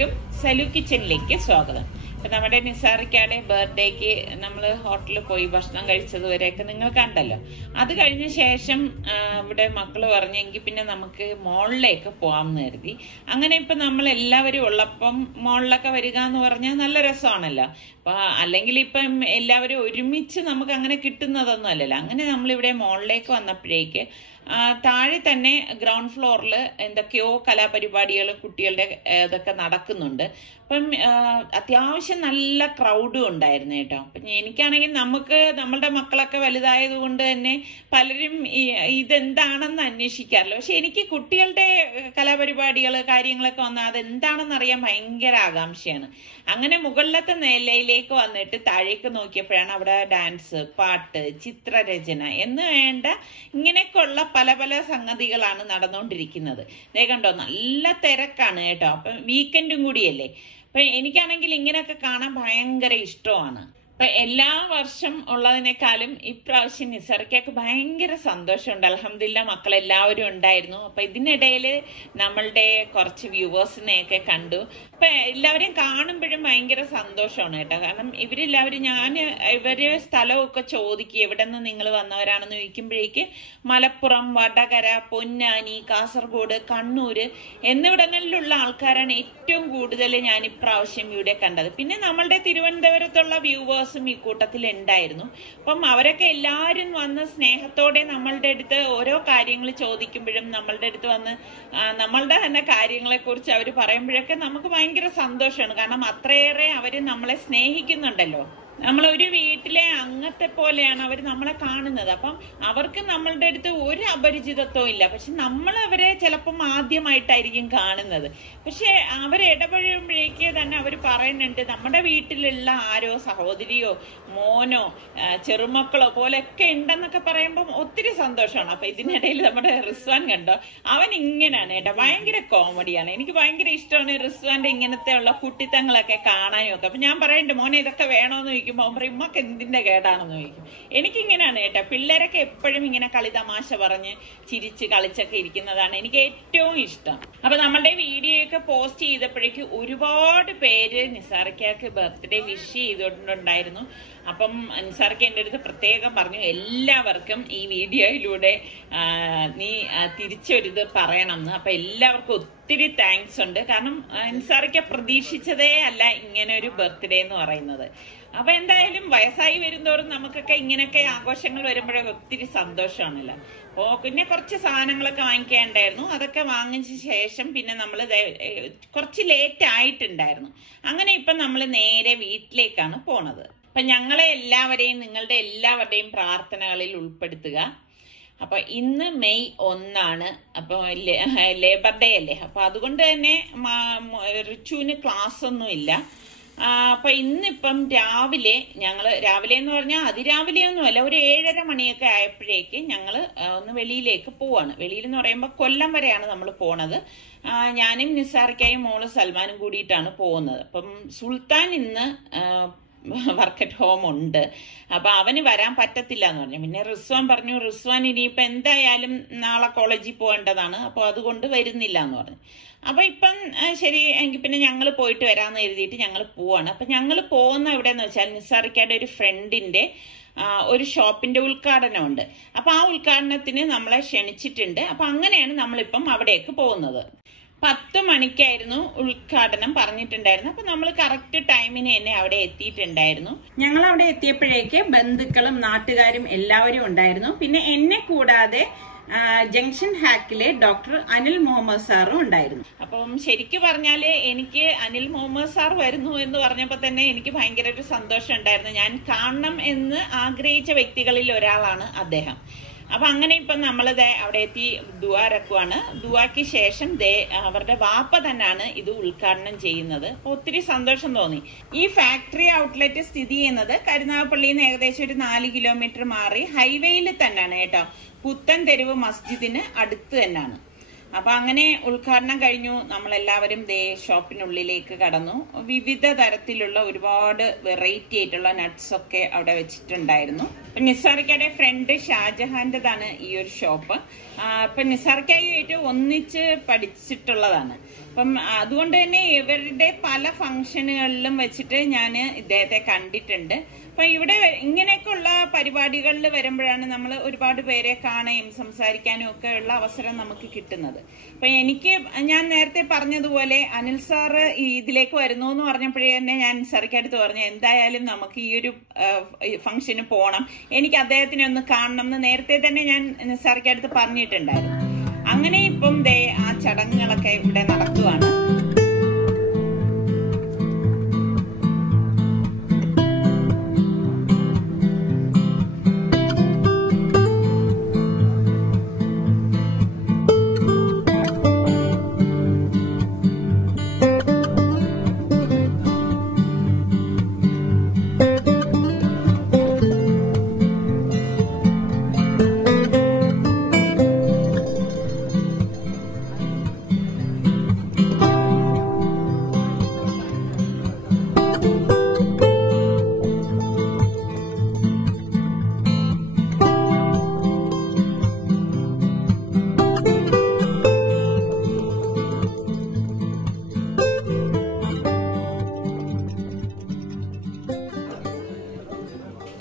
എല്ലാവർക്കും സലു കിച്ചനിലേക്ക് സ്വാഗതം. ഇപ്പൊ നമ്മുടെ നിസാറിക്കയുടെ ബർത്ത്ഡേക്ക് നമ്മൾ ഹോട്ടലിൽ പോയി ഭക്ഷണം കഴിച്ചത് വരെയൊക്കെ നിങ്ങൾ കണ്ടല്ലോ. അത് കഴിഞ്ഞ ശേഷം ഇവിടെ മക്കള് പറഞ്ഞെങ്കിൽ പിന്നെ നമുക്ക് മോളിലേക്ക് പോകാമെന്ന് കരുതി. അങ്ങനെ ഇപ്പൊ നമ്മൾ എല്ലാവരും ഉള്ളപ്പം മോളിലൊക്കെ വരിക എന്ന് പറഞ്ഞാൽ നല്ല രസമാണല്ലോ. അപ്പൊ അല്ലെങ്കിൽ ഇപ്പം എല്ലാവരും ഒരുമിച്ച് നമുക്ക് അങ്ങനെ കിട്ടുന്നതൊന്നും അല്ലല്ലോ. അങ്ങനെ നമ്മളിവിടെ മോളിലേക്ക് വന്നപ്പോഴേക്ക് താഴെ തന്നെ ഗ്രൗണ്ട് ഫ്ലോറിൽ എന്തൊക്കെയോ കലാപരിപാടികൾ കുട്ടികളുടെ ഇതൊക്കെ നടക്കുന്നുണ്ട്. അപ്പം അത്യാവശ്യം നല്ല ക്രൗഡും ഉണ്ടായിരുന്നു കേട്ടോ. അപ്പം എനിക്കാണെങ്കിൽ നമ്മളുടെ മക്കളൊക്കെ വലുതായത് കൊണ്ട് തന്നെ പലരും ഇതെന്താണെന്ന് അന്വേഷിക്കാറില്ല. പക്ഷെ എനിക്ക് കുട്ടികളുടെ കലാപരിപാടികൾ കാര്യങ്ങളൊക്കെ വന്നാൽ അതെന്താണെന്ന് അറിയാൻ ഭയങ്കര ആകാംക്ഷയാണ്. അങ്ങനെ മുകളിലത്തെ നിലയിലേക്ക് വന്നിട്ട് താഴേക്ക് നോക്കിയപ്പോഴാണ് അവിടെ ഡാൻസ്, പാട്ട്, ചിത്രരചന എന്ന് വേണ്ട ഇങ്ങനെയൊക്കെയുള്ള പല പല സംഗതികളാണ് നടന്നുകൊണ്ടിരിക്കുന്നത്. ദേ കണ്ടോ, നല്ല തിരക്കാണ് കേട്ടോ. അപ്പം വീക്കെൻഡും കൂടിയല്ലേ. അപ്പൊ എനിക്കാണെങ്കിൽ ഇങ്ങനെയൊക്കെ കാണാൻ ഭയങ്കര ഇഷ്ടമാണ്. അപ്പൊ എല്ലാ വർഷം ഉള്ളതിനേക്കാളും ഇപ്രാവശ്യം നിസാറിക്കയ്ക്ക് ഭയങ്കര സന്തോഷമുണ്ട്. അൽഹംദുലില്ലാ മക്കളെല്ലാവരും ഉണ്ടായിരുന്നു. അപ്പൊ ഇതിനിടയിൽ നമ്മളുടെ കുറച്ച് വ്യൂവേഴ്സിനെയൊക്കെ കണ്ടു. അപ്പൊ എല്ലാവരെയും കാണുമ്പോഴും ഭയങ്കര സന്തോഷമാണ് കേട്ടോ. കാരണം ഇവരെല്ലാവരും ഇവര് സ്ഥലമൊക്കെ ചോദിക്കും, എവിടെ നിന്ന് നിങ്ങൾ വന്നവരാണെന്ന് ചോദിക്കുമ്പോഴേക്ക് മലപ്പുറം, വടകര, പൊന്നാനി, കാസർഗോഡ്, കണ്ണൂര് എന്നിവിടങ്ങളിലുള്ള ആൾക്കാരാണ് ഏറ്റവും കൂടുതൽ ഞാൻ ഇപ്രാവശ്യം ഇവിടെ കണ്ടത്. പിന്നെ നമ്മളുടെ തിരുവനന്തപുരത്തുള്ള വ്യൂവേഴ്സ് ഈ കൂട്ടത്തിൽ ഉണ്ടായിരുന്നു. അപ്പം അവരൊക്കെ എല്ലാവരും വന്ന് സ്നേഹത്തോടെ നമ്മളുടെ അടുത്ത് ഓരോ കാര്യങ്ങൾ ചോദിക്കുമ്പോഴും നമ്മളുടെ അടുത്ത് വന്ന് നമ്മളുടെ തന്നെ കാര്യങ്ങളെ കുറിച്ച് അവർ പറയുമ്പോഴൊക്കെ നമുക്ക് ഭയങ്കര സന്തോഷമാണ്. കാരണം അത്രയേറെ അവര് നമ്മളെ സ്നേഹിക്കുന്നുണ്ടല്ലോ. നമ്മളൊരു വീട്ടിലെ അംഗത്തെ പോലെയാണ് അവർ നമ്മളെ കാണുന്നത്. അപ്പം അവർക്ക് നമ്മളുടെ അടുത്ത് ഒരു അപരിചിതത്വം ഇല്ല. പക്ഷെ നമ്മൾ അവരെ ചിലപ്പം ആദ്യമായിട്ടായിരിക്കും കാണുന്നത്. പക്ഷെ അവരിടപഴകുമ്പോഴേക്ക് തന്നെ അവർ പറയുന്നുണ്ട് നമ്മുടെ വീട്ടിലുള്ള ആരോ സഹോദരിയോ മോനോ ചെറുമക്കളോ പോലെയൊക്കെ ഉണ്ടെന്നൊക്കെ പറയുമ്പം ഒത്തിരി സന്തോഷമാണ്. അപ്പൊ ഇതിനിടയിൽ നമ്മുടെ റിസ്വാൻ കണ്ടോ, അവൻ ഇങ്ങനെയാണ് കേട്ടോ, ഭയങ്കര കോമഡിയാണ്. എനിക്ക് ഭയങ്കര ഇഷ്ടമാണ് റിസ്വാന്റെ ഇങ്ങനത്തെ ഉള്ള കുട്ടിത്തങ്ങളൊക്കെ കാണാനും ഒക്കെ. അപ്പൊ ഞാൻ പറയുന്നുണ്ട്, മോനെ ഇതൊക്കെ വേണോന്ന് ചോദിക്കുമ്പോൾ അവൻ പറയും ഉമ്മക്ക് എന്തിന്റെ കേടാണെന്ന് ചോദിക്കും. എനിക്കിങ്ങനെയാണ് കേട്ടോ, പിള്ളേരൊക്കെ എപ്പോഴും ഇങ്ങനെ കളിതമാശ പറഞ്ഞ് ചിരിച്ച് കളിച്ചൊക്കെ ഇരിക്കുന്നതാണ് എനിക്ക് ഏറ്റവും ഇഷ്ടം. അപ്പൊ നമ്മളുടെ വീഡിയോ ഒക്കെ പോസ്റ്റ് ചെയ്തപ്പോഴേക്ക് ഒരുപാട് പേര് നിസാറിക്കയ്ക്ക് ബർത്ത്ഡേ വിഷ് ചെയ്തിട്ടുണ്ടായിരുന്നു. അപ്പം നിസാറിക്ക എൻ്റെ അടുത്ത് പ്രത്യേകം പറഞ്ഞു, എല്ലാവർക്കും ഈ വീഡിയോയിലൂടെ നീ തിരിച്ചൊരിത് പറയണം എന്ന്. അപ്പൊ എല്ലാവർക്കും ഒത്തിരി താങ്ക്സ് ഉണ്ട്. കാരണം നിസാറിക്ക പ്രതീക്ഷിച്ചതേ അല്ല ഇങ്ങനെ ഒരു ബർത്ത്ഡേ എന്ന് പറയുന്നത്. അപ്പൊ എന്തായാലും വയസ്സായി വരുന്തോറും നമുക്കൊക്കെ ഇങ്ങനെയൊക്കെ ആഘോഷങ്ങൾ വരുമ്പോഴൊക്കെ ഒത്തിരി സന്തോഷമാണല്ലോ. അപ്പോ പിന്നെ കുറച്ച് സാധനങ്ങളൊക്കെ വാങ്ങിക്കേണ്ടായിരുന്നു. അതൊക്കെ വാങ്ങിച്ച ശേഷം പിന്നെ നമ്മൾ കുറച്ച് ലേറ്റ് ആയിട്ടുണ്ടായിരുന്നു. അങ്ങനെ ഇപ്പൊ നമ്മൾ നേരെ വീട്ടിലേക്കാണ് പോണത്. അപ്പൊ ഞങ്ങളെ എല്ലാവരെയും നിങ്ങളുടെ എല്ലാവരുടെയും പ്രാർത്ഥനകളിൽ ഉൾപ്പെടുത്തുക. അപ്പൊ ഇന്ന് മെയ് 1 അപ്പൊ ലേബർ ഡേ അല്ലേ. അപ്പൊ അതുകൊണ്ട് തന്നെ റിച്ചുവിന് ക്ലാസ് ഒന്നും ഇല്ല. അപ്പൊ ഇന്നിപ്പം രാവിലെ എന്ന് പറഞ്ഞാൽ അതിരാവിലെയൊന്നുമല്ല, ഒരു 7:30 മണിയൊക്കെ ആയപ്പോഴേക്ക് ഞങ്ങള് ഒന്ന് വെളിയിലേക്ക് പോവാണ്. വെളിയിൽ എന്ന് പറയുമ്പോൾ കൊല്ലം വരെയാണ് നമ്മൾ പോണത്. ഞാനും നിസാറിക്കയും മോള് സൽമാനും കൂടിയിട്ടാണ് പോകുന്നത്. അപ്പം സുൽത്താൻ ഇന്ന് വർക്ക് അറ്റ് ഹോം ഉണ്ട്. അപ്പൊ അവന് വരാൻ പറ്റത്തില്ല എന്ന് പറഞ്ഞു. പിന്നെ റിസ്വാൻ പറഞ്ഞു, റിസ്വാൻ ഇനിയിപ്പൊ എന്തായാലും നാളെ കോളേജിൽ പോകേണ്ടതാണ്, അപ്പൊ അതുകൊണ്ട് വരുന്നില്ല എന്ന് പറഞ്ഞു. അപ്പൊ ഇപ്പം ശരി എങ്കിൽ പിന്നെ ഞങ്ങൾ പോയിട്ട് വരാമെന്ന് എഴുതിയിട്ട് ഞങ്ങൾ പോവാണ്. അപ്പൊ ഞങ്ങൾ പോകുന്ന എവിടെയെന്ന് വെച്ചാൽ നിസാറിക്കയുടെ ഒരു ഫ്രണ്ടിന്റെ ഒരു ഷോപ്പിന്റെ ഉദ്ഘാടനമുണ്ട്. അപ്പൊ ആ ഉദ്ഘാടനത്തിന് നമ്മളെ ക്ഷണിച്ചിട്ടുണ്ട്. അപ്പൊ അങ്ങനെയാണ് നമ്മളിപ്പം അവിടേക്ക് പോകുന്നത്. 10 മണിക്കായിരുന്നു ഉദ്ഘാടനം പറഞ്ഞിട്ടുണ്ടായിരുന്നു. അപ്പൊ നമ്മൾ കറക്റ്റ് ടൈമിന് തന്നെ അവിടെ എത്തിയിട്ടുണ്ടായിരുന്നു. ഞങ്ങൾ അവിടെ എത്തിയപ്പോഴേക്ക് ബന്ധുക്കളും നാട്ടുകാരും എല്ലാവരും ഉണ്ടായിരുന്നു. പിന്നെ എന്നെ കൂടാതെ ജംഗ്ഷൻ ഹാക്കിലെ ഡോക്ടർ അനിൽ മുഹമ്മദ് സാറും ഉണ്ടായിരുന്നു. അപ്പം ശരിക്കും പറഞ്ഞാല് എനിക്ക് അനിൽ മുഹമ്മദ് സാർ വരുന്നു എന്ന് പറഞ്ഞപ്പോ തന്നെ എനിക്ക് ഭയങ്കര ഒരു സന്തോഷം ഉണ്ടായിരുന്നു. ഞാൻ കാണണം എന്ന് ആഗ്രഹിച്ച വ്യക്തികളിൽ ഒരാളാണ് അദ്ദേഹം. അപ്പൊ അങ്ങനെ ഇപ്പൊ നമ്മളിത് അവിടെ എത്തി ദുആരക്കുവാണ്. ദുആക്ക് ശേഷം അവരുടെ വാപ്പ തന്നെയാണ് ഇത് ഉദ്ഘാടനം ചെയ്യുന്നത്. അപ്പൊ ഒത്തിരി സന്തോഷം തോന്നി. ഈ ഫാക്ടറി ഔട്ട്ലെറ്റ് സ്ഥിതി ചെയ്യുന്നത് കരുനാഗപ്പള്ളിയിൽ നിന്ന് ഏകദേശം ഒരു 4 കിലോമീറ്റർ മാറി ഹൈവേയിൽ തന്നെയാണ് കേട്ടോ. പുത്തൻ തെരുവ് മസ്ജിദിന് അടുത്ത് തന്നെയാണ്. അപ്പൊ അങ്ങനെ ഉദ്ഘാടനം കഴിഞ്ഞു. നമ്മളെല്ലാവരും ഷോപ്പിനുള്ളിലേക്ക് കടന്നു. വിവിധ തരത്തിലുള്ള ഒരുപാട് വെറൈറ്റി ആയിട്ടുള്ള നട്ട്സ് ഒക്കെ അവിടെ വെച്ചിട്ടുണ്ടായിരുന്നു. നിസാറിക്കയുടെ ഫ്രണ്ട് ഷാജഹാന്റേതാണ് ഈ ഒരു ഷോപ്പ്. ഇപ്പൊ നിസാറിക്കായിട്ട് ഒന്നിച്ച് പഠിച്ചിട്ടുള്ളതാണ്. അപ്പം അതുകൊണ്ട് തന്നെ ഇവരുടെ പല ഫംഗ്ഷനുകളിലും വെച്ചിട്ട് ഞാൻ ഇദ്ദേഹത്തെ കണ്ടിട്ടുണ്ട്. അപ്പൊ ഇവിടെ ഇങ്ങനെയൊക്കെയുള്ള പരിപാടികളിൽ വരുമ്പോഴാണ് നമ്മൾ ഒരുപാട് പേരെ കാണുകയും സംസാരിക്കാനും ഒക്കെ ഉള്ള അവസരം നമുക്ക് കിട്ടുന്നത്. അപ്പൊ ഞാൻ നേരത്തെ പറഞ്ഞതുപോലെ അനിൽ സാറ് ഇതിലേക്ക് വരുന്നു എന്ന് പറഞ്ഞപ്പോഴേ തന്നെ ഞാൻ സാറിക്കടുത്ത് പറഞ്ഞു എന്തായാലും നമുക്ക് ഈ ഒരു ഫംഗ്ഷന് പോകണം, എനിക്ക് അദ്ദേഹത്തിനെ ഒന്ന് കാണണം എന്ന് നേരത്തെ തന്നെ ഞാൻ സാറിക്കടുത്ത് പറഞ്ഞിട്ടുണ്ടായിരുന്നു. അങ്ങനെ ഇപ്പം ആ ചടങ്ങുകളൊക്കെ ഇവിടെ നടക്കുകയാണ്.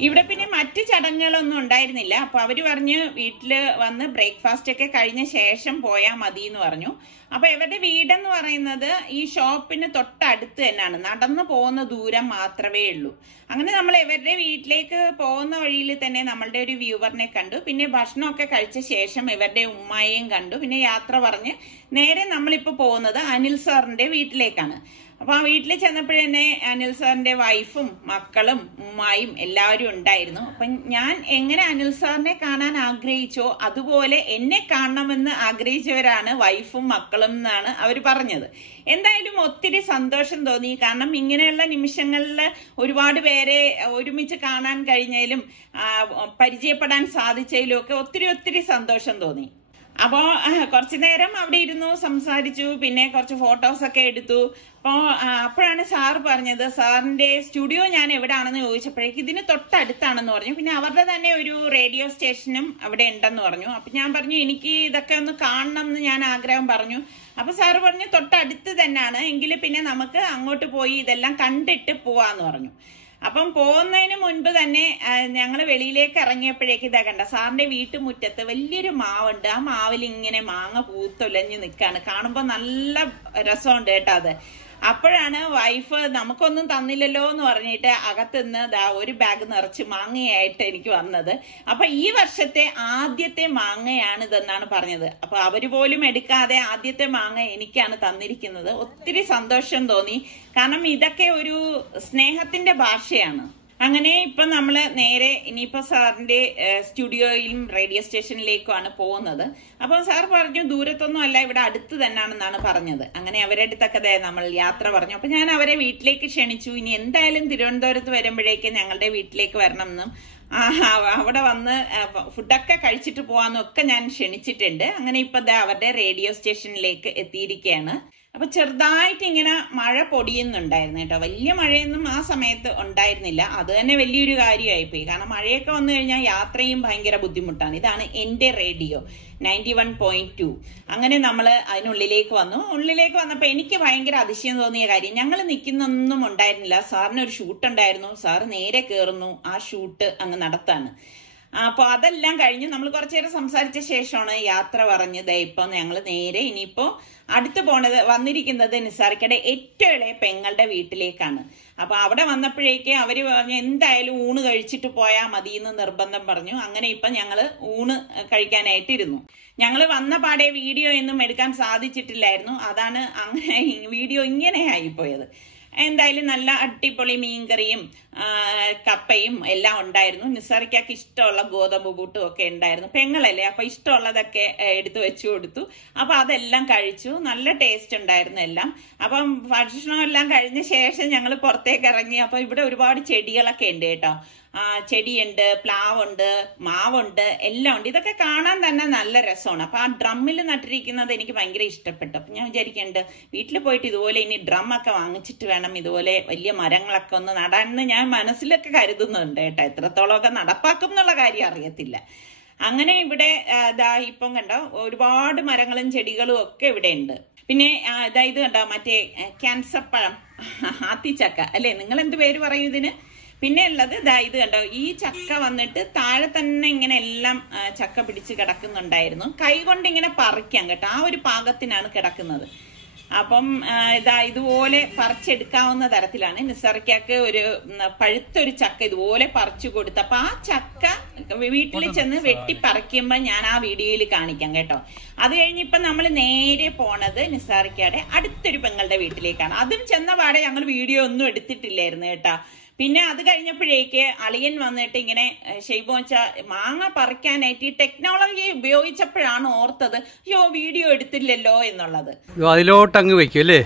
ഇവിടെ പിന്നെ മറ്റു ചടങ്ങുകളൊന്നും ഉണ്ടായിരുന്നില്ല. അപ്പൊ അവര് പറഞ്ഞു വീട്ടില് വന്ന് ബ്രേക്ക്ഫാസ്റ്റ് ഒക്കെ കഴിഞ്ഞ ശേഷം പോയാൽ മതി എന്ന് പറഞ്ഞു. അപ്പൊ ഇവരുടെ വീടെന്ന് പറയുന്നത് ഈ ഷോപ്പിന് തൊട്ടടുത്ത് തന്നെയാണ്, നടന്നു പോകുന്ന ദൂരം മാത്രമേ ഉള്ളൂ. അങ്ങനെ നമ്മൾ ഇവരുടെ വീട്ടിലേക്ക് പോകുന്ന വഴിയിൽ തന്നെ നമ്മളുടെ ഒരു വ്യൂവറിനെ കണ്ടു. പിന്നെ ഭക്ഷണമൊക്കെ കഴിച്ച ശേഷം ഇവരുടെ ഉമ്മായെയും കണ്ടു. പിന്നെ യാത്ര പറഞ്ഞ് നേരെ നമ്മളിപ്പോ പോകുന്നത് അനിൽ സാറിന്റെ വീട്ടിലേക്കാണ്. അപ്പൊ ആ വീട്ടിൽ ചെന്നപ്പോഴന്നെ അനിൽ സാറിന്റെ വൈഫും മക്കളും ഉമ്മായും എല്ലാവരും ഉണ്ടായിരുന്നു. അപ്പൊ ഞാൻ എങ്ങനെ അനിൽ സാറിനെ കാണാൻ ആഗ്രഹിച്ചോ അതുപോലെ എന്നെ കാണണമെന്ന് ആഗ്രഹിച്ചവരാണ് വൈഫും മക്കളും എന്നാണ് അവർ പറഞ്ഞത്. എന്തായാലും ഒത്തിരി സന്തോഷം തോന്നി. കാരണം ഇങ്ങനെയുള്ള നിമിഷങ്ങളിൽ ഒരുപാട് പേരെ ഒരുമിച്ച് കാണാൻ കഴിഞ്ഞാലും പരിചയപ്പെടാൻ സാധിച്ചതിലും ഒക്കെ ഒത്തിരി സന്തോഷം തോന്നി. അപ്പോ കുറച്ചു നേരം അവിടെ ഇരുന്നു, സംസാരിച്ചു, പിന്നെ കുറച്ച് ഫോട്ടോസ് ഒക്കെ എടുത്തു. അപ്പോഴാണ് സാറ് പറഞ്ഞത്, സാറിന്റെ സ്റ്റുഡിയോ ഞാൻ എവിടെയാണെന്ന് ചോദിച്ചപ്പോഴേക്ക് ഇതിന് തൊട്ടടുത്താണെന്ന് പറഞ്ഞു. പിന്നെ അവരുടെ തന്നെ ഒരു റേഡിയോ സ്റ്റേഷനും അവിടെ ഉണ്ടെന്ന് പറഞ്ഞു. അപ്പൊ ഞാൻ പറഞ്ഞു എനിക്ക് ഇതൊക്കെ ഒന്ന് കാണണം എന്ന് ഞാൻ ആഗ്രഹം പറഞ്ഞു. അപ്പൊ സാറ് പറഞ്ഞു തൊട്ടടുത്ത് തന്നെയാണ്, എങ്കിൽ പിന്നെ നമുക്ക് അങ്ങോട്ട് പോയി ഇതെല്ലാം കണ്ടിട്ട് പോവാന്ന് പറഞ്ഞു. അപ്പം പോകുന്നതിന് മുൻപ് തന്നെ ഞങ്ങൾ വെളിയിലേക്ക് ഇറങ്ങിയപ്പോഴേക്ക് ഇതാ കണ്ട സാറിന്റെ വീട്ടുമുറ്റത്ത് വലിയൊരു മാവുണ്ട്. ആ മാവിൽ ഇങ്ങനെ മാങ്ങ പൂത്തൊലഞ്ഞ് നിൽക്കാണ്. കാണുമ്പോൾ നല്ല രസമുണ്ട് കേട്ടോ അത്. അപ്പോഴാണ് വൈഫ് നമുക്കൊന്നും തന്നില്ലല്ലോ എന്ന് പറഞ്ഞിട്ട് അകത്തുനിന്ന് ഒരു ബാഗ് നിറച്ച് മാങ്ങയായിട്ട് എനിക്ക് വന്നത്. അപ്പൊ ഈ വർഷത്തെ ആദ്യത്തെ മാങ്ങയാണ് ഇതെന്നാണ് പറഞ്ഞത്. അപ്പൊ അവര് പോലും എടുക്കാതെ ആദ്യത്തെ മാങ്ങ എനിക്കാണ് തന്നിരിക്കുന്നത്. ഒത്തിരി സന്തോഷം തോന്നി. കാരണം ഇതൊക്കെ ഒരു സ്നേഹത്തിന്റെ ഭാഷയാണ്. അങ്ങനെ ഇപ്പൊ നമ്മള് നേരെ ഇനിയിപ്പോ സാറിന്റെ സ്റ്റുഡിയോയിലും റേഡിയോ സ്റ്റേഷനിലേക്കുമാണ് പോകുന്നത്. അപ്പൊ സാർ പറഞ്ഞു ദൂരത്തൊന്നും അല്ല, ഇവിടെ അടുത്ത് തന്നെയാണെന്നാണ് പറഞ്ഞത്. അങ്ങനെ അവരുടെ അടുത്തൊക്കെ നമ്മൾ യാത്ര പറഞ്ഞു. അപ്പൊ ഞാൻ അവരെ വീട്ടിലേക്ക് ക്ഷണിച്ചു. ഇനി എന്തായാലും തിരുവനന്തപുരത്ത് വരുമ്പോഴേക്ക് ഞങ്ങളുടെ വീട്ടിലേക്ക് വരണം എന്നും അവിടെ വന്ന് ഫുഡൊക്കെ കഴിച്ചിട്ട് പോവാന്നും ഒക്കെ ഞാൻ ക്ഷണിച്ചിട്ടുണ്ട്. അങ്ങനെ ഇപ്പൊ അവരുടെ റേഡിയോ സ്റ്റേഷനിലേക്ക് എത്തിയിരിക്കുകയാണ്. അപ്പൊ ചെറുതായിട്ട് ഇങ്ങനെ മഴ പൊടിയുന്നുണ്ടായിരുന്നു കേട്ടോ. വലിയ മഴയൊന്നും ആ സമയത്ത് ഉണ്ടായിരുന്നില്ല. അത് തന്നെ വലിയൊരു കാര്യമായിപ്പോയി. കാരണം മഴയൊക്കെ വന്നു കഴിഞ്ഞാൽ യാത്രയും ഭയങ്കര ബുദ്ധിമുട്ടാണ്. ഇതാണ് എന്റെ റേഡിയോ 91.2. അങ്ങനെ നമ്മൾ അതിനുള്ളിലേക്ക് വന്നു. ഉള്ളിലേക്ക് വന്നപ്പോൾ എനിക്ക് ഭയങ്കര അതിശയം തോന്നിയ കാര്യം, ഞങ്ങൾ നിൽക്കുന്നൊന്നും ഉണ്ടായിരുന്നില്ല. സാറിന് ഒരു ഷൂട്ട് ഉണ്ടായിരുന്നു. സാറ് നേരെ കയറുന്നു, ആ ഷൂട്ട് അങ്ങ് നടത്താണ്. അപ്പൊ അതെല്ലാം കഴിഞ്ഞ് നമ്മൾ കുറച്ചേരം സംസാരിച്ച ശേഷമാണ് യാത്ര പറഞ്ഞത്. ഇപ്പൊ ഞങ്ങൾ നേരെ ഇനിയിപ്പോ അടുത്ത് വന്നിരിക്കുന്നത് നിസാറിക്കയുടെ ഏറ്റവും ഇളയ പെങ്ങളുടെ വീട്ടിലേക്കാണ്. അപ്പൊ അവിടെ വന്നപ്പോഴേക്ക് അവര് പറഞ്ഞു എന്തായാലും ഊണ് കഴിച്ചിട്ട് പോയാൽ മതി എന്ന് നിർബന്ധം പറഞ്ഞു. അങ്ങനെ ഇപ്പൊ ഞങ്ങള് ഊണ് കഴിക്കാനായിട്ടിരുന്നു. ഞങ്ങൾ വന്ന പാടെ വീഡിയോ ഒന്നും എടുക്കാൻ സാധിച്ചിട്ടില്ലായിരുന്നു. അതാണ് അങ്ങനെ വീഡിയോ ഇങ്ങനെ ആയിപ്പോയത്. എന്തായാലും നല്ല അടിപൊളി മീൻകറിയും കപ്പയും എല്ലാം ഉണ്ടായിരുന്നു. നിസാറിക്കാക്ക് ഇഷ്ടമുള്ള ഗോതമ്പ് പൂട്ടും ഒക്കെ ഉണ്ടായിരുന്നു. പെങ്ങളല്ലേ, അപ്പൊ ഇഷ്ടമുള്ളതൊക്കെ എടുത്തു വെച്ചു കൊടുത്തു. അപ്പൊ അതെല്ലാം കഴിച്ചു. നല്ല ടേസ്റ്റ് ഉണ്ടായിരുന്നു എല്ലാം. അപ്പം ഭക്ഷണം എല്ലാം കഴിഞ്ഞ ശേഷം ഞങ്ങൾ പുറത്തേക്ക് ഇറങ്ങി. അപ്പൊ ഇവിടെ ഒരുപാട് ചെടികളൊക്കെ ഉണ്ട് കേട്ടോ. ചെടിയുണ്ട്, പ്ലാവുണ്ട്, മാവുണ്ട്, എല്ലാം ഉണ്ട്. ഇതൊക്കെ കാണാൻ തന്നെ നല്ല രസമാണ്. അപ്പൊ ആ ഡ്രമ്മിൽ നട്ടിരിക്കുന്നത് എനിക്ക് ഭയങ്കര ഇഷ്ടപ്പെട്ടു. അപ്പൊ ഞാൻ വിചാരിക്കുന്നുണ്ട് വീട്ടിൽ പോയിട്ട് ഇതുപോലെ ഇനി ഡ്രമ്മൊക്കെ വാങ്ങിച്ചിട്ട് വേണം ഇതുപോലെ വലിയ മരങ്ങളൊക്കെ ഒന്ന് നടാനെന്ന് ഞാൻ മനസ്സിലൊക്കെ കരുതുന്നുണ്ട് കേട്ടോ. എത്രത്തോളമൊക്കെ നടപ്പാക്കും എന്നുള്ള കാര്യം അറിയത്തില്ല. അങ്ങനെ ഇവിടെ ഇപ്പം കണ്ടോ ഒരുപാട് മരങ്ങളും ചെടികളും ഒക്കെ ഇവിടെ ഉണ്ട്. പിന്നെ ഇത് കണ്ടോ മറ്റേ ക്യാൻസർ പഴം, ആത്തിച്ചക്ക അല്ലേ, നിങ്ങൾ എന്ത് പേര് പറയും ഇതിന്? പിന്നെ ഉള്ളത് ഇത് കണ്ടോ, ഈ ചക്ക വന്നിട്ട് താഴെ തന്നെ ഇങ്ങനെ എല്ലാം ചക്ക പിടിച്ച് കിടക്കുന്നുണ്ടായിരുന്നു. കൈ കൊണ്ട് ഇങ്ങനെ പറിക്കാം കേട്ടോ, ആ ഒരു പാകത്തിനാണ് കിടക്കുന്നത്. അപ്പം ഇതുപോലെ പറിച്ചെടുക്കാവുന്ന തരത്തിലാണ്. നിസാർക്കാക്ക് ഒരു പഴുത്തൊരു ചക്ക ഇതുപോലെ പറിച്ചു കൊടുത്ത്, അപ്പൊ ആ ചക്ക വീട്ടിൽ ചെന്ന് വെട്ടി പറിക്കുമ്പോ ഞാൻ ആ വീഡിയോയിൽ കാണിക്കാം കേട്ടോ. അത് കഴിഞ്ഞ് ഇപ്പൊ നമ്മൾ നേരെ പോണത് നിസാർക്കയുടെ അടുത്തൊരു പെങ്ങളുടെ വീട്ടിലേക്കാണ്. അതും ചെന്ന പാടെ ഞങ്ങൾ വീഡിയോ ഒന്നും എടുത്തിട്ടില്ലായിരുന്നു കേട്ടോ. പിന്നെ അത് കഴിഞ്ഞപ്പോഴേക്ക് അളിയൻ വന്നിട്ട് ഇങ്ങനെ ഷെയ്ബോച്ച മാങ്ങ പറിക്കാനായിട്ട് ഈ ടെക്നോളജി ഉപയോഗിച്ചപ്പോഴാണ് ഓർത്തത്, അയ്യോ വീഡിയോ എടുത്തില്ലല്ലോ എന്നുള്ളത്. അതിലോട്ട് അങ്ങ് വെക്കും അല്ലേ?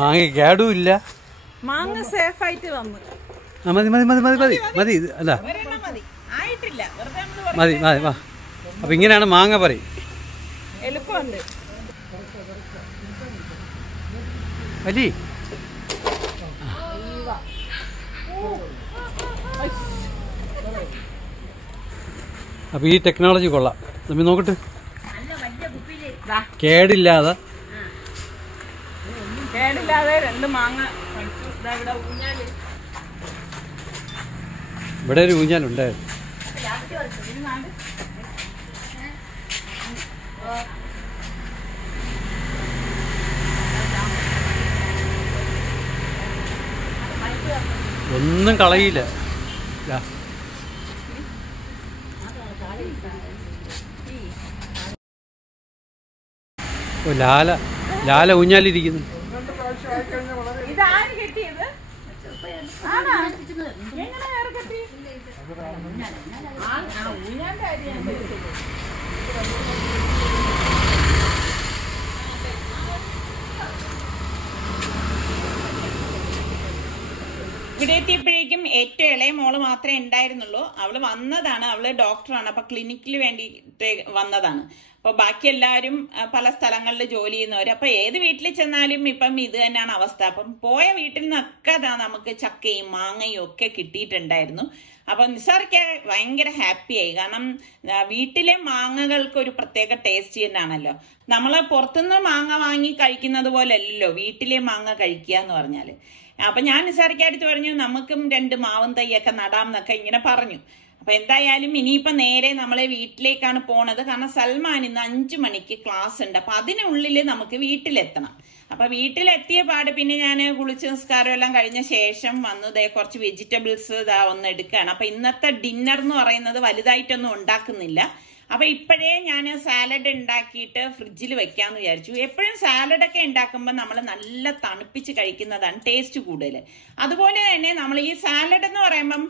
മാങ്ങ കേടും ഇല്ല, മാങ്ങ സേഫ് ആയിട്ട് വന്നു. മതി മതി മതി മതി മതി മതി അല്ല ആയിട്ടില്ല, മതി മതി വാ. അപ്പൊ ഇങ്ങനെയാണ് മാങ്ങ പറയും, എളുപ്പമുണ്ട്. അല്ലേ? അപ്പൊ ഈ ടെക്നോളജി കൊള്ളാം. നമ്മി നോക്കട്ടെ, കേടില്ലാതെ രണ്ട് മാങ്ങ. ഇവിടെ ഒരു ഊഞ്ഞാലുണ്ടായിരുന്നു. ഒന്നും കളയില്ല. ലാല ലാല ഊഞ്ഞാലിരിക്കുന്നു. ഇവിടെ എത്തിയപ്പോഴേക്കും ഏറ്റവും ഇളയ മോള് മാത്രമേ ഉണ്ടായിരുന്നുള്ളൂ. അവള് വന്നതാണ്, അവള് ഡോക്ടറാണ്, അപ്പൊ ക്ലിനിക്കിൽ വേണ്ടിയിട്ട് വന്നതാണ്. അപ്പൊ ബാക്കി എല്ലാവരും പല സ്ഥലങ്ങളിൽ ജോലി ചെയ്യുന്നവര്. അപ്പൊ ഏത് വീട്ടിൽ ചെന്നാലും ഇപ്പം ഇത് തന്നെയാണ് അവസ്ഥ. അപ്പം പോയ വീട്ടിൽ നിന്നൊക്കെ നമുക്ക് ചക്കയും മാങ്ങയും ഒക്കെ കിട്ടിയിട്ടുണ്ടായിരുന്നു. അപ്പൊ നിസാർക്ക് ഭയങ്കര ഹാപ്പിയായി. കാരണം വീട്ടിലെ മാങ്ങകൾക്ക് ഒരു പ്രത്യേക ടേസ്റ്റ് തന്നെയാണല്ലോ. നമ്മള് പുറത്തുനിന്ന് മാങ്ങ വാങ്ങി കഴിക്കുന്നത് പോലെ അല്ലല്ലോ വീട്ടിലെ മാങ്ങ കഴിക്കുക എന്ന് പറഞ്ഞാല്. അപ്പൊ ഞാൻ നിസാർക്കടുത്ത് പറഞ്ഞു നമുക്കും 2 മാവും തൈയൊക്കെ നടാം എന്നൊക്കെ ഇങ്ങനെ പറഞ്ഞു. അപ്പൊ എന്തായാലും ഇനിയിപ്പോ നേരെ നമ്മളെ വീട്ടിലേക്കാണ് പോണത്. കാരണം സൽമാൻ ഇന്ന് 5 മണിക്ക് ക്ലാസ് ഉണ്ട്. അപ്പൊ അതിനുള്ളിൽ നമുക്ക് വീട്ടിലെത്തണം. അപ്പൊ വീട്ടിലെത്തിയ പാട് പിന്നെ ഞാൻ കുളിച്ച് നിസ്കാരം എല്ലാം കഴിഞ്ഞ ശേഷം വന്നു കുറച്ച് വെജിറ്റബിൾസ് ഒന്ന് എടുക്കുകയാണ്. അപ്പൊ ഇന്നത്തെ ഡിന്നർ എന്ന് പറയുന്നത് വലുതായിട്ടൊന്നും ഉണ്ടാക്കുന്നില്ല. അപ്പൊ ഇപ്പോഴേ ഞാൻ സാലഡ് ഉണ്ടാക്കിയിട്ട് ഫ്രിഡ്ജിൽ വെക്കാന്ന് വിചാരിച്ചു. എപ്പോഴും സാലഡൊക്കെ ഉണ്ടാക്കുമ്പോൾ നമ്മൾ നല്ല തണുപ്പിച്ച് കഴിക്കുന്നതാണ് ടേസ്റ്റ് കൂടുതൽ. അതുപോലെ തന്നെ നമ്മൾ ഈ സാലഡ് എന്ന് പറയുമ്പം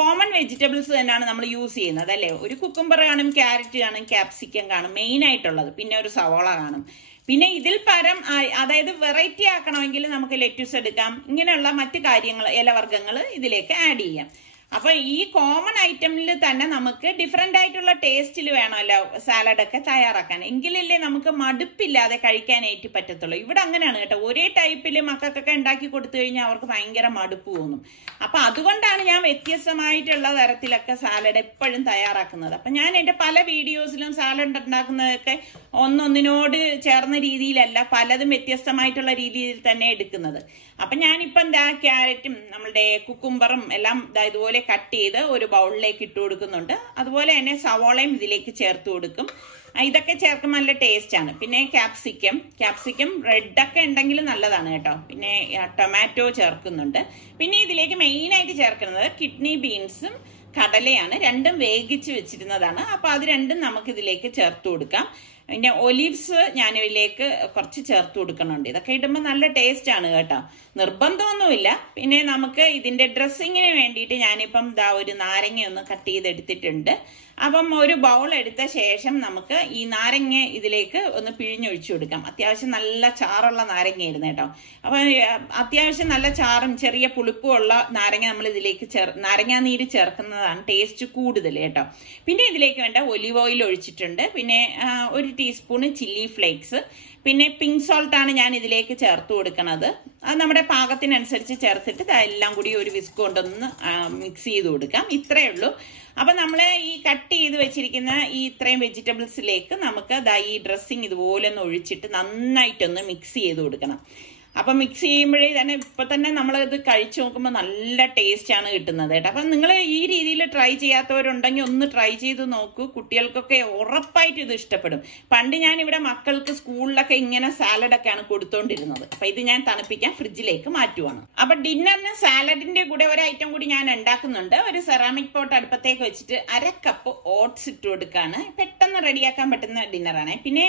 കോമൺ വെജിറ്റബിൾസ് തന്നെയാണ് നമ്മൾ യൂസ് ചെയ്യുന്നത് അല്ലേ. ഒരു കുക്കുംബർ കാണും, ക്യാരറ്റ് കാണും, ക്യാപ്സിക്കം കാണും മെയിൻ ആയിട്ടുള്ളത്, പിന്നെ ഒരു സവോള കാണും. പിന്നെ ഇതിൽ പരം അതായത് വെറൈറ്റി ആക്കണമെങ്കിൽ നമുക്ക് ലെറ്റ്യൂസ് എടുക്കാം, ഇങ്ങനെയുള്ള മറ്റു കാര്യങ്ങൾ ഇലവർഗ്ഗങ്ങൾ ഇതിലേക്ക് ആഡ് ചെയ്യാം. അപ്പൊ ഈ കോമൺ ഐറ്റമിൽ തന്നെ നമുക്ക് ഡിഫറെന്റ് ആയിട്ടുള്ള ടേസ്റ്റിൽ വേണമല്ലോ സാലഡൊക്കെ തയ്യാറാക്കാൻ, എങ്കിലല്ലേ നമുക്ക് മടുപ്പില്ലാതെ കഴിക്കാനായിട്ട് പറ്റത്തുള്ളൂ. ഇവിടെ അങ്ങനെയാണ് കേട്ടോ, ഒരേ ടൈപ്പിൽ മക്കൾക്കൊക്കെ ഉണ്ടാക്കി കൊടുത്തു കഴിഞ്ഞാൽ അവർക്ക് ഭയങ്കര മടുപ്പ് തോന്നും. അപ്പൊ അതുകൊണ്ടാണ് ഞാൻ വ്യത്യസ്തമായിട്ടുള്ള തരത്തിലൊക്കെ സാലഡ് എപ്പോഴും തയ്യാറാക്കുന്നത്. അപ്പൊ ഞാൻ എന്റെ പല വീഡിയോസിലും സാലഡ് ഉണ്ടാക്കുന്നതൊക്കെ ഒന്നൊന്നിനോട് ചേർന്ന രീതിയിലല്ല, പലതും വ്യത്യസ്തമായിട്ടുള്ള രീതിയിൽ തന്നെ എടുക്കുന്നത്. അപ്പൊ ഞാനിപ്പോ ക്യാരറ്റും നമ്മളുടെ കുക്കുംബറും എല്ലാം ഇതുപോലെ കട്ട് ചെയ്ത് ഒരു ബൗളിലേക്ക് ഇട്ട് കൊടുക്കുന്നുണ്ട്. അതുപോലെ തന്നെ സവോളയും ഇതിലേക്ക് ചേർത്ത് കൊടുക്കും. ഇതൊക്കെ ചേർക്കുമ്പോൾ നല്ല ടേസ്റ്റ് ആണ്. പിന്നെ ക്യാപ്സിക്കം റെഡൊക്കെ ഉണ്ടെങ്കിൽ നല്ലതാണ് കേട്ടോ. പിന്നെ ടൊമാറ്റോ ചേർക്കുന്നുണ്ട്. പിന്നെ ഇതിലേക്ക് മെയിൻ ആയിട്ട് ചേർക്കുന്നത് കിഡ്നി ബീൻസും കടലയാണ്. രണ്ടും വേവിച്ച് വെച്ചിരുന്നതാണ്. അപ്പൊ അത് രണ്ടും നമുക്ക് ഇതിലേക്ക് ചേർത്ത് കൊടുക്കാം. പിന്നെ ഒലീവ്സ് ഞാൻ ഇതിലേക്ക് കുറച്ച് ചേർത്ത് കൊടുക്കണുണ്ട്. ഇതൊക്കെ ഇടുമ്പോൾ നല്ല ടേസ്റ്റ് ആണ് കേട്ടോ, നിർബന്ധമൊന്നുമില്ല. പിന്നെ നമുക്ക് ഇതിന്റെ ഡ്രസ്സിങ്ങിന് വേണ്ടിയിട്ട് ഞാനിപ്പം ഒരു നാരങ്ങ ഒന്ന് കട്ട് ചെയ്തെടുത്തിട്ടുണ്ട്. അപ്പം ഒരു ബൗൾ എടുത്ത ശേഷം നമുക്ക് ഈ നാരങ്ങ ഇതിലേക്ക് ഒന്ന് പിഴിഞ്ഞൊഴിച്ചു കൊടുക്കാം. അത്യാവശ്യം നല്ല ചാറുള്ള നാരങ്ങയായിരുന്നു കേട്ടോ. അപ്പം അത്യാവശ്യം നല്ല ചാറും ചെറിയ പുളിപ്പും ഉള്ള നാരങ്ങ നമ്മൾ ഇതിലേക്ക് നാരങ്ങാ നീര് ചേർക്കുന്നതാണ് ടേസ്റ്റ് കൂടുതൽ കേട്ടോ. പിന്നെ ഇതിലേക്ക് വേണ്ട ഒലിവ് ഓയിൽ ഒഴിച്ചിട്ടുണ്ട്. പിന്നെ 1 ടീസ്പൂൺ ചില്ലി ഫ്ലേക്സ്, പിന്നെ പിങ്ക് സോൾട്ട് ആണ് ഞാൻ ഇതിലേക്ക് ചേർത്ത് കൊടുക്കുന്നത്. അത് നമ്മുടെ പാകത്തിനനുസരിച്ച് ചേർത്തിട്ട് എല്ലാം കൂടി ഒരു വിസ്ക് കൊണ്ടൊന്ന് മിക്സ് ചെയ്ത് കൊടുക്കാം. ഇത്രയേ ഉള്ളൂ. അപ്പൊ നമ്മൾ ഈ കട്ട് ചെയ്ത് വെച്ചിരിക്കുന്ന ഈ ഇത്രയും വെജിറ്റബിൾസിലേക്ക് നമുക്ക് ഈ ഡ്രസ്സിങ് ഇതുപോലെ ഒന്ന് ഒഴിച്ചിട്ട് നന്നായിട്ടൊന്ന് മിക്സ് ചെയ്ത് കൊടുക്കണം. അപ്പൊ മിക്സ് ചെയ്യുമ്പോഴേ തന്നെ ഇപ്പൊ തന്നെ നമ്മളിത് കഴിച്ചു നോക്കുമ്പോൾ നല്ല ടേസ്റ്റ് ആണ് കിട്ടുന്നത് കേട്ടോ. അപ്പൊ നിങ്ങൾ ഈ രീതിയിൽ ട്രൈ ചെയ്യാത്തവരുണ്ടെങ്കിൽ ഒന്ന് ട്രൈ ചെയ്ത് നോക്കൂ. കുട്ടികൾക്കൊക്കെ ഉറപ്പായിട്ട് ഇത് ഇഷ്ടപ്പെടും. പണ്ട് ഞാൻ ഇവിടെ മക്കൾക്ക് സ്കൂളിലൊക്കെ ഇങ്ങനെ സാലഡൊക്കെയാണ് കൊടുത്തോണ്ടിരുന്നത്. അപ്പൊ ഇത് ഞാൻ തണുപ്പിക്കാൻ ഫ്രിഡ്ജിലേക്ക് മാറ്റുവാണ്. അപ്പൊ ഡിന്നറിന് സാലഡിന്റെ കൂടെ ഒരു ഐറ്റം കൂടി ഞാൻ ഉണ്ടാക്കുന്നുണ്ട്. ഒരു സെറാമിക് പോട്ട് അടുപ്പത്തേക്ക് വെച്ചിട്ട് 1/2 കപ്പ് ഓട്സ് ഇട്ട് കൊടുക്കാണ്. പെട്ടെന്ന് റെഡിയാക്കാൻ പറ്റുന്ന ഡിന്നറാണ്. പിന്നെ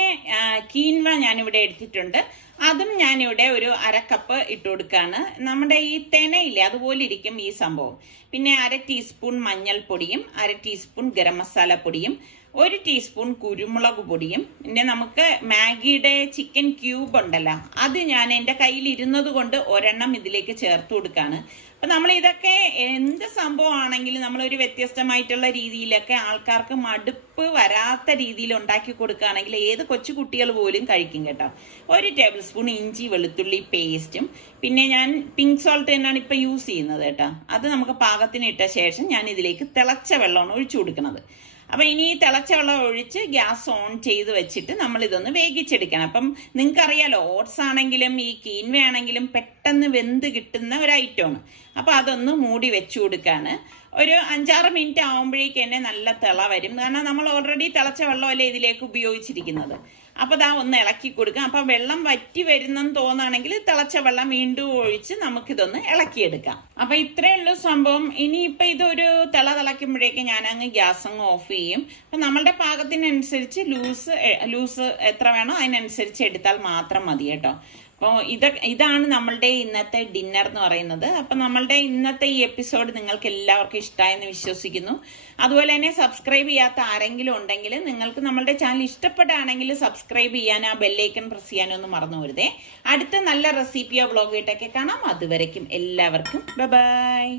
കീൻവ ഞാനിവിടെ എടുത്തിട്ടുണ്ട്. അതും ഞാനിവിടെ ഒരു 1/2 കപ്പ് ഇട്ട് കൊടുക്കാണ്. നമ്മുടെ ഈ തെനയില്ലേ അതുപോലെ ഇരിക്കും ഈ സംഭവം. പിന്നെ 1/2 ടീസ്പൂൺ മഞ്ഞൾപ്പൊടിയും 1/2 ടീസ്പൂൺ ഗരം മസാല പൊടിയും 1 ടീസ്പൂൺ കുരുമുളക് പൊടിയും. പിന്നെ നമുക്ക് മാഗിയുടെ ചിക്കൻ ക്യൂബ് ഉണ്ടല്ലോ, അത് ഞാൻ എൻ്റെ കയ്യിൽ ഇരുന്നത് കൊണ്ട് ഒരെണ്ണം ഇതിലേക്ക് ചേർത്ത് കൊടുക്കാണ്. അപ്പൊ നമ്മൾ ഇതൊക്കെ എന്ത് സംഭവമാണെങ്കിലും നമ്മളൊരു വ്യത്യസ്തമായിട്ടുള്ള രീതിയിലൊക്കെ ആൾക്കാർക്ക് മടുപ്പ് വരാത്ത രീതിയിൽ ഉണ്ടാക്കി കൊടുക്കുകയാണെങ്കിൽ ഏത് കൊച്ചു കുട്ടികൾ പോലും കഴിക്കും കേട്ടോ. 1 ടേബിൾ സ്പൂൺ ഇഞ്ചി വെളുത്തുള്ളി പേസ്റ്റും, പിന്നെ ഞാൻ പിങ്ക് സോൾട്ട് തന്നെയാണ് ഇപ്പൊ യൂസ് ചെയ്യുന്നത് കേട്ടോ. അത് നമുക്ക് പാകത്തിന് ഇട്ട ശേഷം ഞാൻ ഇതിലേക്ക് തിളച്ച വെള്ളമാണ് ഒഴിച്ചു കൊടുക്കുന്നത്. അപ്പൊ ഇനി തിളച്ച വെള്ളം ഒഴിച്ച് ഗ്യാസ് ഓൺ ചെയ്ത് വെച്ചിട്ട് നമ്മൾ ഇതൊന്ന് വേവിച്ചെടുക്കണം. അപ്പം നിങ്ങൾക്കറിയാലോ, ഓട്സ് ആണെങ്കിലും ഈ കീൻവ ആണെങ്കിലും പെട്ടെന്ന് വെന്ത് കിട്ടുന്ന ഒരു ഐറ്റമാണ്. അപ്പൊ അതൊന്ന് മൂടി വെച്ചു കൊടുക്കാണ്. ഒരു 5-6 മിനിറ്റ് ആവുമ്പോഴേക്ക് തന്നെ നല്ല തിള വരും. കാരണം നമ്മൾ ഓൾറെഡി തിളച്ച വെള്ളമല്ലേ ഇതിലേക്ക് ഉപയോഗിച്ചിരിക്കുന്നത്. അപ്പൊ ഒന്ന് ഇളക്കി കൊടുക്കാം. അപ്പൊ വെള്ളം വറ്റി വരുന്നെന്ന് തോന്നുകയാണെങ്കിൽ തിളച്ച വെള്ളം വീണ്ടും ഒഴിച്ച് നമുക്കിതൊന്ന് ഇളക്കിയെടുക്കാം. അപ്പൊ ഇത്രയേ ഉള്ളൂ സംഭവം. ഇനിയിപ്പൊ ഇതൊരു തിളയ്ക്കുമ്പോഴേക്ക് ഞാൻ അങ്ങ് ഗ്യാസ് അങ്ങ് ഓഫ് ചെയ്യും. അപ്പൊ നമ്മളുടെ പാകത്തിനനുസരിച്ച് ലൂസ് എത്ര വേണോ അതിനനുസരിച്ച് എടുത്താൽ മാത്രം മതി കേട്ടോ. അപ്പോൾ ഇതാണ് നമ്മളുടെ ഇന്നത്തെ ഡിന്നർ എന്ന് പറയുന്നത്. അപ്പൊ നമ്മളുടെ ഇന്നത്തെ ഈ എപ്പിസോഡ് നിങ്ങൾക്ക് എല്ലാവർക്കും ഇഷ്ടമായെന്ന് വിശ്വസിക്കുന്നു. അതുപോലെ തന്നെ സബ്സ്ക്രൈബ് ചെയ്യാത്ത ആരെങ്കിലും ഉണ്ടെങ്കിൽ നിങ്ങൾക്ക് നമ്മളുടെ ചാനൽ ഇഷ്ടപ്പെടുകയാണെങ്കിൽ സബ്സ്ക്രൈബ് ചെയ്യാനും ആ ബെല്ലൈക്കൺ പ്രസ് ചെയ്യാനും ഒന്നും മറന്നു പോരുതേ. അടുത്ത നല്ല റെസിപ്പിയോ വ്ളോഗായിട്ടൊക്കെ കാണാം. അതുവരയ്ക്കും എല്ലാവർക്കും ബൈ.